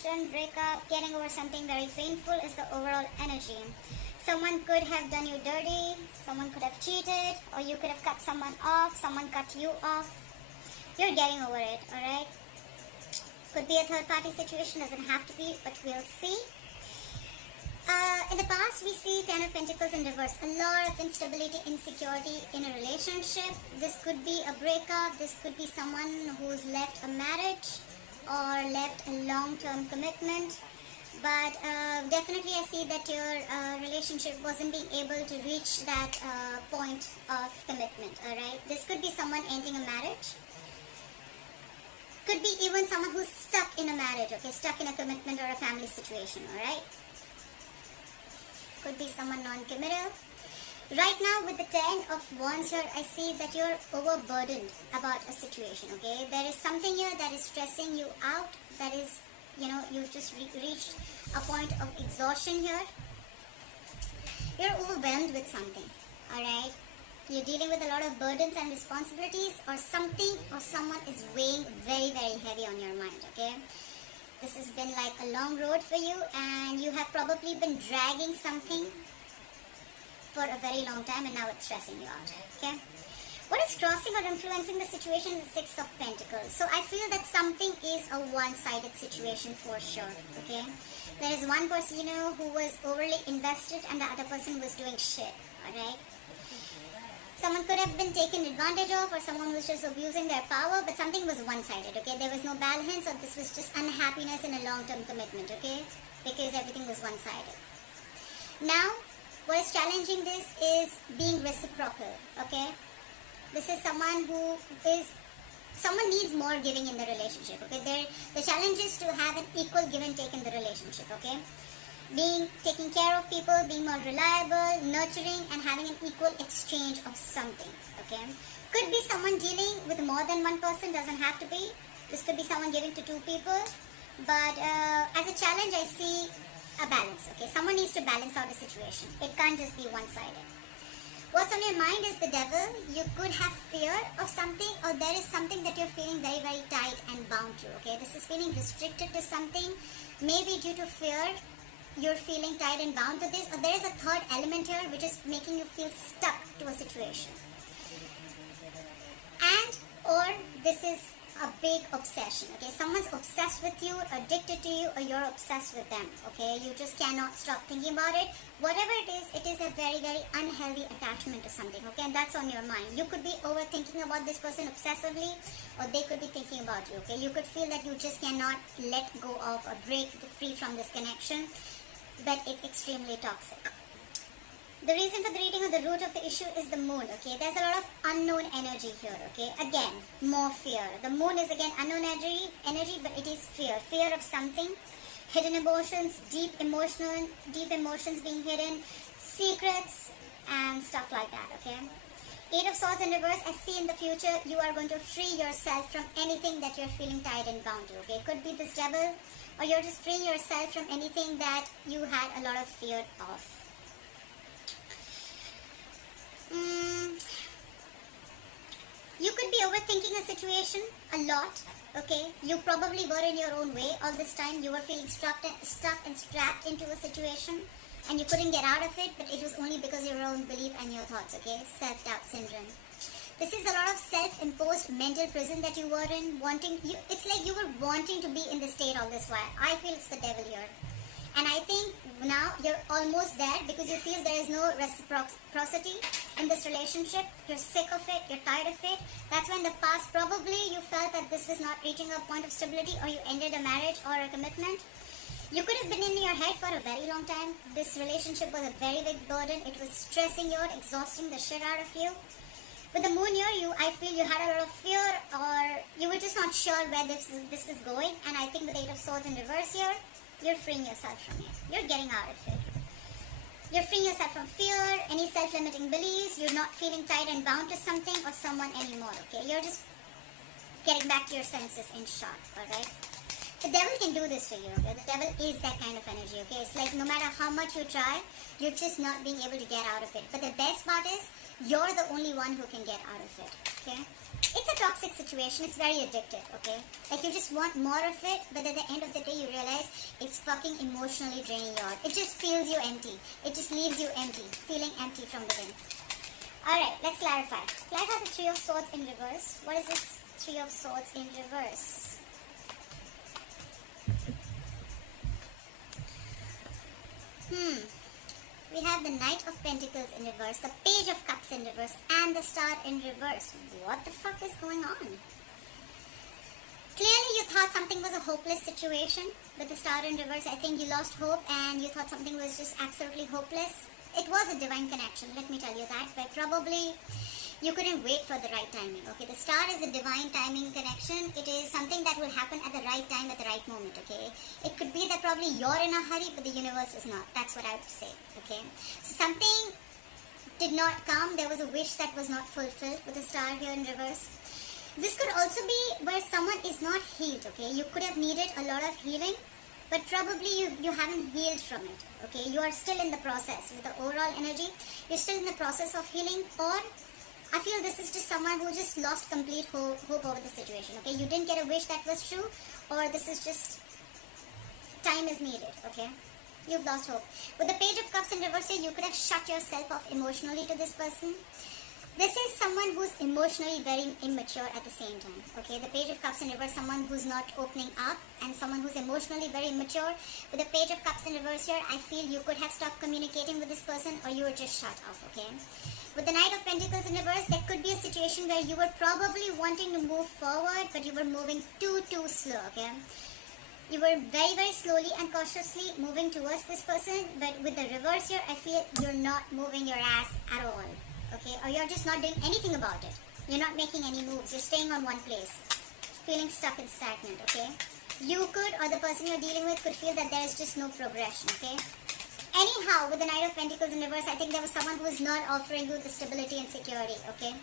separation, breakup, getting over something very painful is the overall energy. Someone could have done you dirty, someone could have cheated, or you could have cut someone off, someone cut you off. You're getting over it, alright? Could be a third party situation, doesn't have to be, but we'll see. In the past, we see Ten of Pentacles in reverse. A lot of instability, insecurity in a relationship. This could be a breakup. This could be someone who's left a marriage or left a long-term commitment. But definitely I see that your relationship wasn't being able to reach that point of commitment, alright? This could be someone ending a marriage. Could be even someone who's stuck in a marriage, okay? Stuck in a commitment or a family situation, alright? Could be someone non-committal. Right now with the Ten of Wands here, I see that you're overburdened about a situation, okay? There is something here that is stressing you out, that is, you know, you've just reached a point of exhaustion here. You're overwhelmed with something, alright? You're dealing with a lot of burdens and responsibilities, or something or someone is weighing very, very heavy on your mind, okay? This has been like a long road for you, and you have probably been dragging something for a very long time, and now it's stressing you out, okay? What is crossing or influencing the situation is the Six of Pentacles. So I feel that something is a one-sided situation for sure, okay? There is one person, you know, who was overly invested and the other person was doing shit, alright? Someone could have been taken advantage of, or someone was just abusing their power, but something was one-sided, okay? There was no balance, or this was just unhappiness in a long-term commitment, okay? Because everything was one-sided. Now, what is challenging this is being reciprocal, okay? This is someone who is, someone needs more giving in the relationship, okay? The challenge is to have an equal give and take in the relationship, okay? Taking care of people, being more reliable, nurturing, and having an equal exchange of something, okay? Could be someone dealing with more than one person, doesn't have to be. This could be someone giving to two people, but as a challenge, I see a balance, okay? Someone needs to balance out the situation. It can't just be one-sided. What's on your mind is the Devil. You could have fear of something, or there is something that you're feeling very, very tight and bound to, okay? This is feeling restricted to something, maybe due to fear. You're feeling tied and bound to this, or there is a third element here which is making you feel stuck to a situation. And or this is a big obsession, okay? Someone's obsessed with you, addicted to you, or you're obsessed with them, okay? You just cannot stop thinking about it. Whatever it is a very, very unhealthy attachment to something, okay? And that's on your mind. You could be overthinking about this person obsessively, or they could be thinking about you, okay? You could feel that you just cannot let go of or break free from this connection, but it's extremely toxic. The reason for the reading of the root of the issue is the moon, okay? There's a lot of unknown energy here, okay? Again, more fear. The moon is again unknown energy, but it is fear. Fear of something, hidden emotions, deep emotions being hidden, secrets, and stuff like that, okay? Eight of Swords in reverse, I see in the future you are going to free yourself from anything that you're feeling tied and bound to, okay? Could be this Devil, or you're just freeing yourself from anything that you had a lot of fear of. You could be overthinking a situation a lot, okay? You probably were in your own way all this time. You were feeling stuck and strapped into a situation, and you couldn't get out of it, but it was only because of your own belief and your thoughts, okay? Self-doubt syndrome. This is a lot of self-imposed mental prison that you were in, it's like you were wanting to be in this state all this while. I feel it's the Devil here. And I think now you're almost there because you feel there is no reciprocity in this relationship. You're sick of it, you're tired of it. That's when in the past probably you felt that this was not reaching a point of stability, or you ended a marriage or a commitment. You could have been in your head for a very long time. This relationship was a very big burden. It was stressing you out, exhausting the shit out of you. With the moon here, I feel you had a lot of fear, or you were just not sure where this was going. And I think with the Eight of Swords in reverse here, you're freeing yourself from it. You're getting out of it. You're freeing yourself from fear, any self-limiting beliefs. You're not feeling tied and bound to something or someone anymore, okay? You're just getting back to your senses in short, alright? The Devil can do this to you, okay? The Devil is that kind of energy, okay? It's like no matter how much you try, you're just not being able to get out of it. But the best part is, you're the only one who can get out of it, okay? It's a toxic situation. It's very addictive, okay? Like you just want more of it, but at the end of the day you realize it's fucking emotionally draining you out. It just feels you empty. It just leaves you empty, feeling empty from within. Alright, let's clarify. Clarify the Three of Swords in reverse. What is this Three of Swords in reverse? We have the Knight of Pentacles in reverse, the Page of Cups in reverse, and the Star in reverse. What the fuck is going on? Clearly you thought something was a hopeless situation with the Star in reverse. I think you lost hope and you thought something was just absolutely hopeless. It was a divine connection, let me tell you that, but probably you couldn't wait for the right timing, okay? The Star is a divine timing connection. It is something that will happen at the right time, at the right moment, okay? It could be that probably you're in a hurry, but the universe is not. That's what I would say, okay? So something did not come. There was a wish that was not fulfilled with the Star here in reverse. This could also be where someone is not healed, okay? You could have needed a lot of healing, but probably you haven't healed from it, okay? You are still in the process with the overall energy. You're still in the process of healing, or I feel this is just someone who just lost complete hope over the situation, okay? You didn't get a wish that was true, or this is just time is needed, okay? You've lost hope. With the Page of Cups in reverse here, you could have shut yourself off emotionally to this person. This is someone who's emotionally very immature at the same time, okay? The Page of Cups in reverse, someone who's not opening up, and someone who's emotionally very immature. With the Page of Cups in reverse here, I feel you could have stopped communicating with this person, or you were just shut off, okay? With the Knight of Pentacles in reverse, there could be a situation where you were probably wanting to move forward, but you were moving too slow, okay? You were very slowly and cautiously moving towards this person, but with the reverse here, I feel you're not moving your ass at all, okay? Or you're just not doing anything about it. You're not making any moves. You're staying on one place, feeling stuck and stagnant, okay? You could, or the person you're dealing with could feel that there is just no progression, okay? Anyhow, with the Knight of Pentacles in reverse, I think there was someone who was not offering you the stability and security, okay?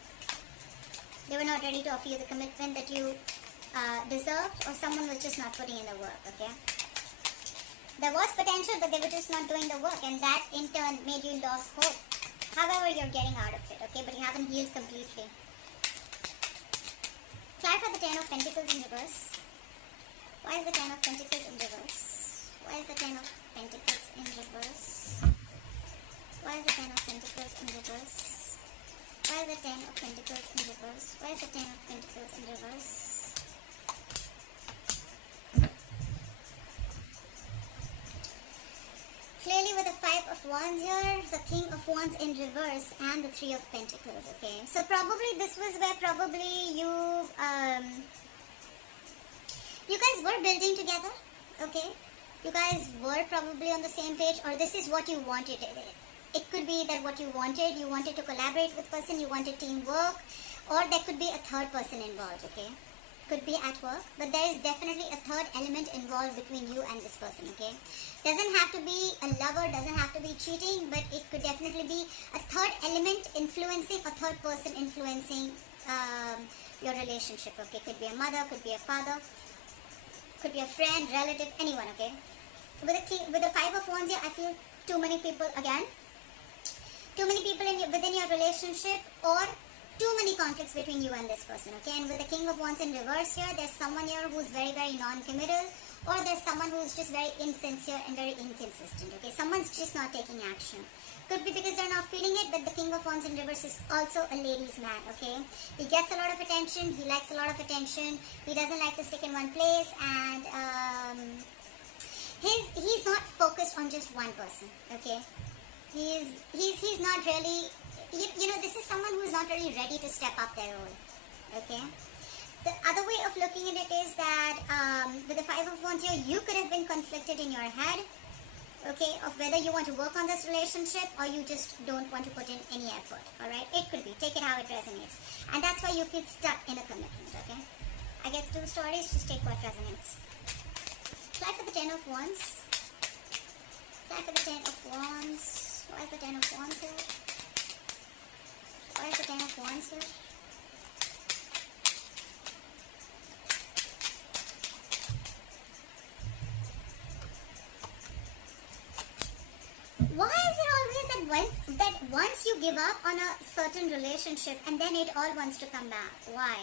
They were not ready to offer you the commitment that you deserved, or someone was just not putting in the work, okay? There was potential, but they were just not doing the work, and that in turn made you lose hope. However, you're getting out of it, okay? But you haven't healed completely. Clarify the Ten of Pentacles in reverse. Why is the Ten of Pentacles in reverse? Why is the Ten of Pentacles in reverse? Why is the Ten of Pentacles in reverse? Why is the Ten of Pentacles in reverse? Why is the Ten of Pentacles in reverse? Clearly with the Five of Wands here, the King of Wands in reverse, and the Three of Pentacles, okay? So probably this was where probably you guys were building together, okay? You guys were probably on the same page, or this is what you wanted. It could be that what you wanted to collaborate with person, you wanted teamwork, or there could be a third person involved, okay? Could be at work, but there is definitely a third element involved between you and this person, okay? Doesn't have to be a lover, doesn't have to be cheating, but it could definitely be a third element influencing, a third person influencing your relationship, okay? Could be a mother, could be a father, could be a friend, relative, anyone, okay? With the Five of Wands here, I feel too many people again. Too many people within your relationship, or too many conflicts between you and this person, okay? And with the King of Wands in reverse here, there's someone here who's very non-committal, or there's someone who's just very insincere and very inconsistent, okay? Someone's just not taking action. Could be because they're not feeling it, but the King of Wands in reverse is also a ladies' man, okay? He gets a lot of attention, he likes a lot of attention, he doesn't like to stick in one place, and he's not focused on just one person, okay? He's not really, you know, this is someone who is not really ready to step up their role, okay? The other way of looking at it is that with the Five of Wands here, you could have been conflicted in your head, okay, of whether you want to work on this relationship or you just don't want to put in any effort, alright? It could be, take it how it resonates. And that's why you feel stuck in a commitment, okay? I get two stories, just take what resonates. Apply for the Ten of Wands. Apply for the Ten of Wands. Why is the Ten of Wands here? Why is the Ten of Wands here? Why is it always that that once you give up on a certain relationship and then it all wants to come back. Why?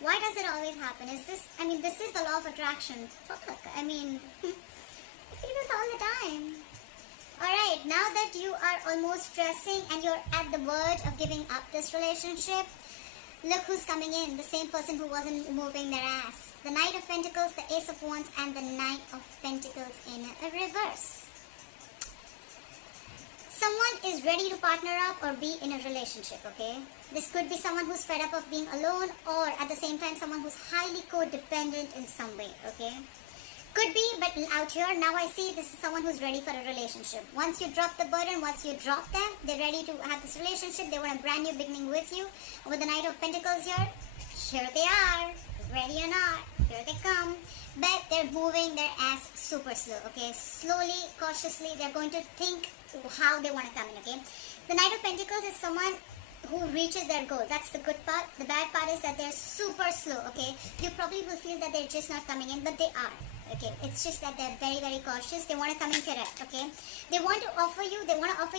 Why does it always happen? Is this, I mean, this is the law of attraction. Fuck, I mean, I see this all the time. Alright, now that you are almost stressing and you're at the verge of giving up this relationship, look who's coming in. The same person who wasn't moving their ass. The Knight of Pentacles, the Ace of Wands, and the Knight of Pentacles in a reverse. Someone is ready to partner up or be in a relationship, okay? This could be someone who's fed up of being alone, or at the same time someone who's highly codependent in some way, okay? Could be, but out here, now I see this is someone who's ready for a relationship. Once you drop the burden, once you drop them, they're ready to have this relationship. They want a brand new beginning with you. With the Knight of Pentacles here they are. Ready or not, here they come. But they're moving their ass super slow, okay? Slowly, cautiously, they're going to think how they want to come in, okay? The Knight of Pentacles is someone who reaches their goal. That's the good part. The bad part is that they're super slow, okay? You probably will feel that they're just not coming in, but they are. Okay, it's just that they're very, very cautious. They want to come in correct, okay? They want to offer you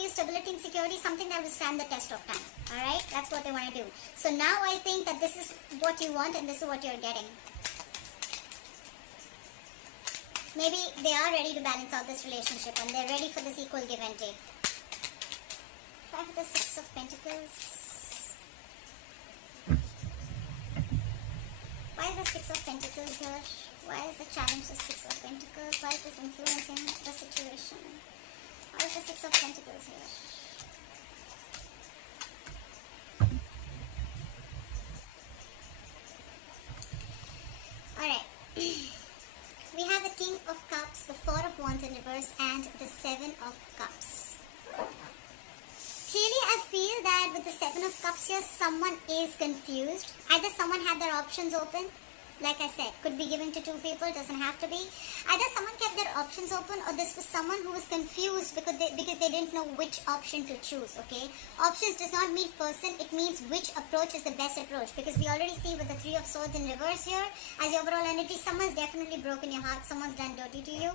stability and security, something that will stand the test of time, alright? That's what they want to do. So now I think that this is what you want and this is what you're getting. Maybe they are ready to balance out this relationship and they're ready for this equal give and take. Five of the Six of Pentacles. Why is the Six of Pentacles here? Why is the challenge the Six of Pentacles? Why is this influencing the situation? Why is the Six of Pentacles here? Alright. We have the King of Cups, the Four of Wands in reverse, and the Seven of Cups. Clearly, I feel that with the Seven of Cups here, someone is confused. Either someone had their options open. Like I said, could be given to two people, doesn't have to be. Either someone kept their options open or this was someone who was confused because they didn't know which option to choose, okay? Options does not mean person, it means which approach is the best approach. Because we already see with the Three of Swords in reverse here, as your overall energy, someone's definitely broken your heart, someone's done dirty to you.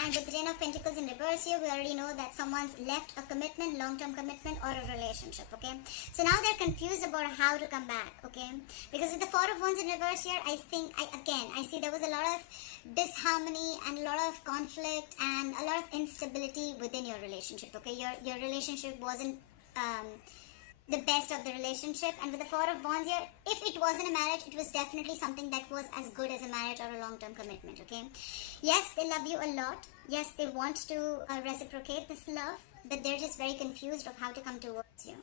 And with the Ten of Pentacles in reverse here, we already know that someone's left a commitment, long-term commitment or a relationship, okay? So now they're confused about how to come back, okay? Because with the Four of Wands in reverse here, I see there was a lot of disharmony and a lot of conflict and a lot of instability within your relationship, okay? Your relationship wasn't the best of the relationship, and with the Four of Wands here, if it wasn't a marriage, it was definitely something that was as good as a marriage or a long-term commitment, okay? Yes, they love you a lot. Yes, they want to reciprocate this love, but they're just very confused of how to come towards you.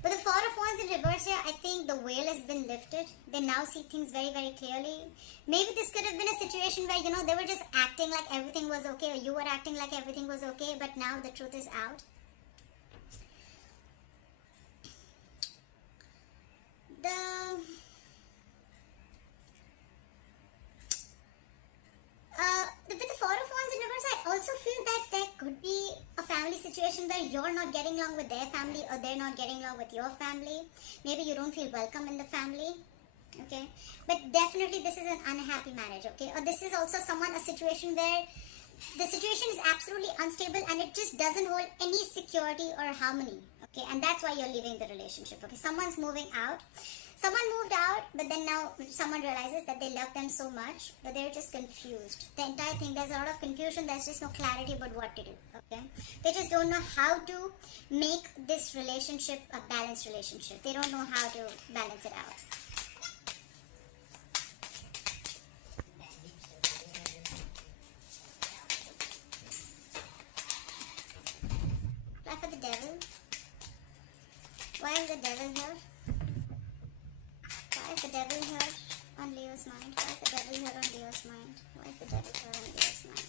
But the Four of Wands in reverse here, I think the veil has been lifted. They now see things very, very clearly. Maybe this could have been a situation where, you know, they were just acting like everything was okay, or you were acting like everything was okay, but now the truth is out. With the Four of Wands in reverse, I also feel that there could be a family situation where you're not getting along with their family or they're not getting along with your family. Maybe you don't feel welcome in the family, okay? But definitely this is an unhappy marriage, okay? Or this is also a situation where the situation is absolutely unstable and it just doesn't hold any security or harmony, okay? And that's why you're leaving the relationship, okay? Someone's moving out. Someone moved out, but then now someone realizes that they love them so much, but they're just confused. The entire thing, there's a lot of confusion, there's just no clarity about what to do, okay? They just don't know how to make this relationship a balanced relationship. They don't know how to balance it out. Apply for the Devil. Why is the Devil here? Why is the Devil here on Leo's mind? Why is the Devil here on Leo's mind? Why is the Devil here on Leo's mind?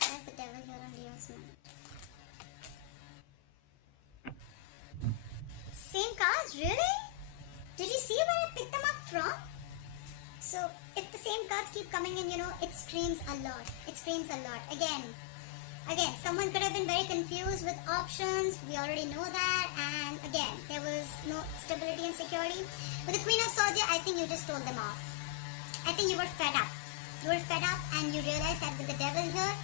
Why is the Devil here on Leo's mind? Same cards? Really? Did you see where I picked them up from? So, if the same cards keep coming in, you know, it screams a lot. It screams a lot. Again, someone could have been very confused with options. We already know that. And again, there was no stability and security. With the Queen of Swords, I think you just told them off. I think you were fed up. You were fed up and you realized that with the Devil here,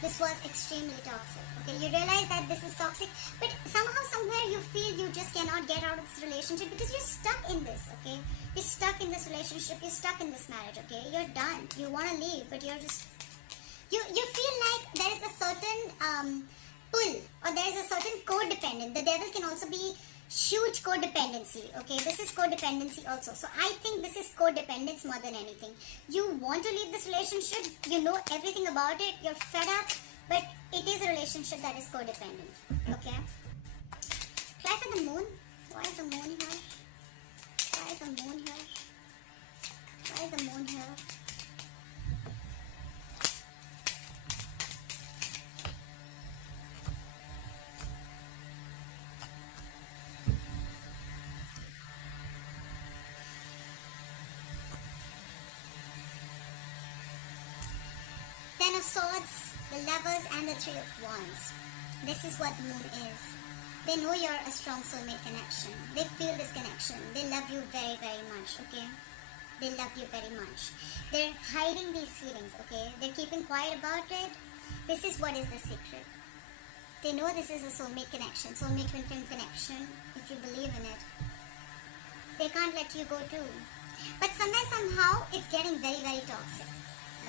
this was extremely toxic. Okay, you realize that this is toxic, but somehow, somewhere you feel you just cannot get out of this relationship because you're stuck in this. Okay, you're stuck in this relationship, you're stuck in this marriage. Okay, you're done, you want to leave, but you're just, you feel like there is a certain pull, or there is a certain codependent. The devil can also be huge codependency. Okay, this is codependency also. So I think this is codependence more than anything. You want to leave this relationship, you know everything about it, you're fed up, but it is a relationship that is codependent. Okay, try for the moon. Why is the moon here? Why is the moon here? Why is the moon here? Ten of Swords, the Lovers, and the Three of Wands. This is what the moon is. They know you're a strong soulmate connection. They feel this connection. They love you very, very much, okay? They love you very much. They're hiding these feelings, okay? They're keeping quiet about it. This is what is the secret. They know this is a soulmate connection, soulmate twin flame connection, if you believe in it. They can't let you go too. But somewhere, somehow, it's getting very, very toxic.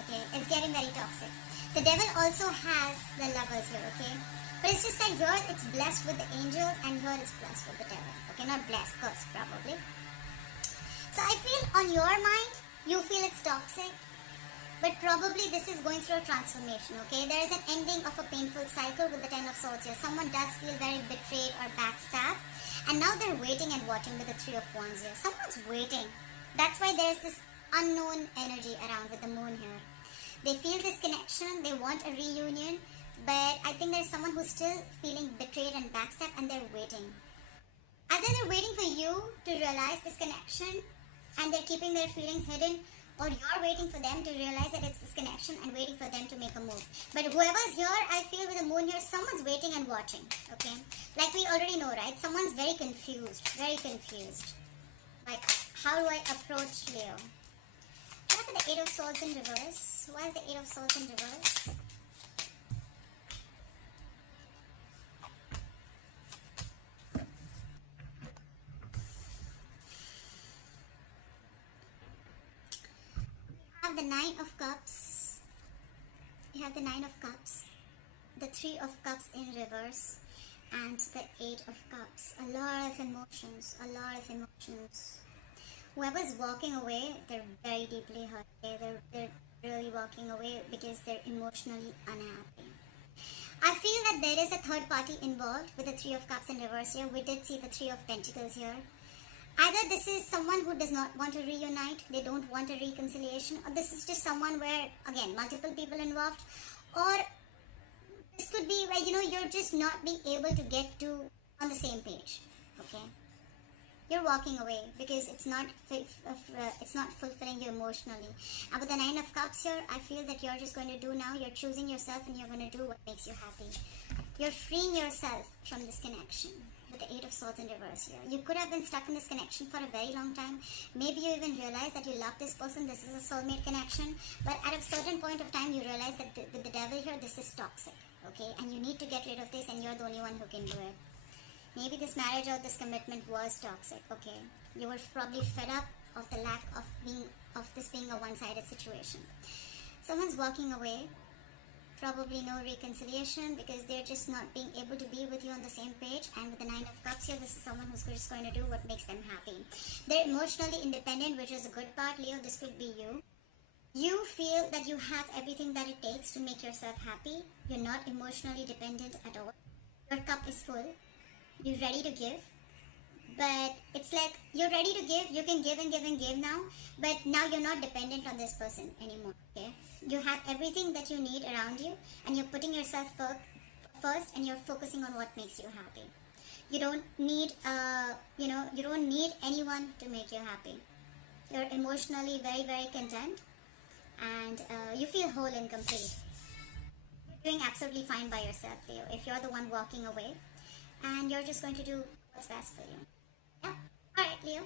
Okay, it's getting very toxic. The devil also has the Lovers here, okay? But it's just that here it's blessed with the angels and here it's blessed with the devil. Okay, not blessed, cursed probably. So I feel on your mind, you feel it's toxic, but probably this is going through a transformation, okay? There is an ending of a painful cycle with the Ten of Swords here. Someone does feel very betrayed or backstabbed, and now they're waiting and watching with the Three of Wands here. Someone's waiting. That's why there's this unknown energy around with the moon here. They feel this connection, they want a reunion, but I think there's someone who's still feeling betrayed and backstabbed, and they're waiting. Either they're waiting for you to realize this connection and they're keeping their feelings hidden, or you're waiting for them to realize that it's this connection and waiting for them to make a move. But whoever's here, I feel with the moon here, someone's waiting and watching, okay? Like we already know, right? Someone's very confused, very confused. Like, how do I approach Leo? What about the Eight of Swords in reverse? Why is the Eight of Swords in reverse? We have the Nine of Cups. We have the Nine of Cups. The Three of Cups in reverse. And the Eight of Cups. A lot of emotions. A lot of emotions. Whoever's walking away, they're very deeply hurt. They're really walking away because they're emotionally unhappy. I feel that there is a third party involved with the Three of Cups in reverse here. We did see the Three of Pentacles here. Either this is someone who does not want to reunite, they don't want a reconciliation, or this is just someone where, again, multiple people involved, or this could be where, you're just not being able to get to on the same page, okay? You're walking away because it's not fulfilling you emotionally. And with the Nine of Cups here, I feel that you're just going to do now, you're choosing yourself and you're going to do what makes you happy. You're freeing yourself from this connection with the Eight of Swords in reverse here. You could have been stuck in this connection for a very long time. Maybe you even realize that you love this person, this is a soulmate connection, but at a certain point of time you realize that with the devil here, this is toxic, okay? And you need to get rid of this and you're the only one who can do it. Maybe this marriage or this commitment was toxic, okay? You were probably fed up of the lack of this being a one-sided situation. Someone's walking away, probably no reconciliation because they're just not being able to be with you on the same page. And with the Nine of Cups here, this is someone who's just going to do what makes them happy. They're emotionally independent, which is a good part, Leo. This could be you. You feel that you have everything that it takes to make yourself happy. You're not emotionally dependent at all. Your cup is full. You're ready to give, but it's like you're ready to give, you can give and give and give now, but now you're not dependent on this person anymore, okay? You have everything that you need around you, and you're putting yourself first, and you're focusing on what makes you happy. You don't need, you don't need anyone to make you happy. You're emotionally very, very content, and you feel whole and complete. You're doing absolutely fine by yourself, Leo, if you're the one walking away. And you're just going to do what's best for you. Yeah. Alright, Leo.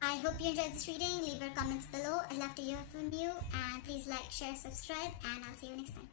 I hope you enjoyed this reading. Leave your comments below. I'd love to hear from you. And please like, share, subscribe. And I'll see you next time.